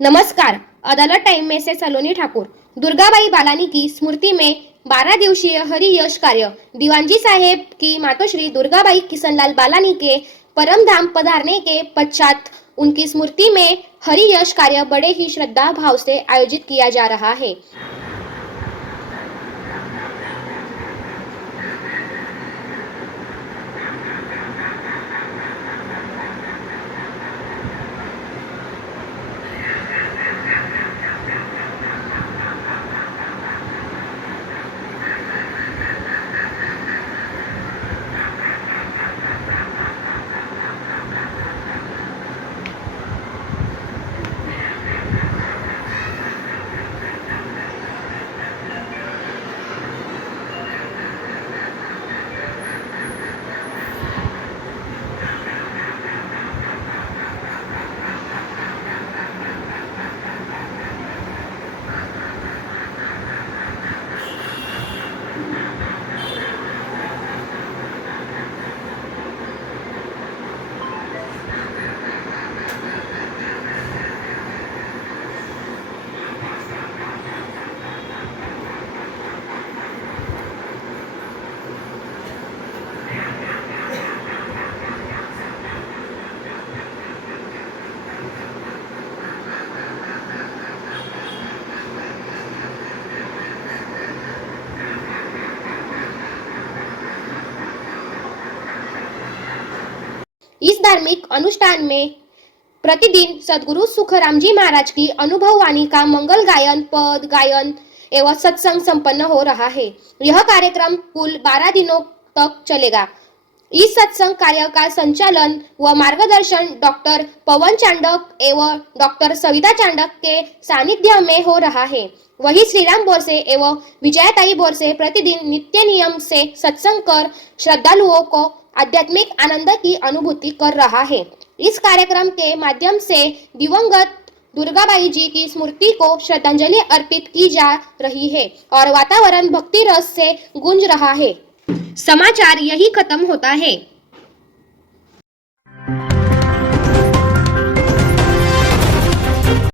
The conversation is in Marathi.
नमस्कार। अदालत टाइम में से सलोनी ठाकुर। दुर्गाबाई बालानी की स्मृति में 12 दिवसीय हरि यश कार्य। दीवानजी साहेब की मातोश्री दुर्गाबाई किशनलाल बालानी के परम धाम पधारने के पश्चात उनकी स्मृति में हरि यश कार्य बड़े ही श्रद्धा भाव से आयोजित किया जा रहा है। इस धार्मिक अनुष्ठान में प्रतिदिन सदगुरु सुखराम जी महाराज की अनुभव वाणी का मंगल गायन, पद गायन एवं सत्संग संपन्न हो रहा है। यह कार्यक्रम कुल 12 दिनों तक चलेगा। इस सत्संग कार्य का संचालन व मार्गदर्शन डॉक्टर पवन चांडक एवं डॉक्टर सविता चांडक के सानिध्य में हो रहा है। वही श्रीराम बोरसे एवं विजयाताई बोरसे प्रतिदिन नित्य नियम से सत्संग कर श्रद्धालुओं को आध्यात्मिक आनंद की अनुभूति कर रहा है। इस कार्यक्रम के माध्यम से दिवंगत दुर्गाबाई जी की स्मृति को श्रद्धांजलि अर्पित की जा रही है और वातावरण भक्ति रस से गूंज रहा है। समाचार यही खत्म होता है।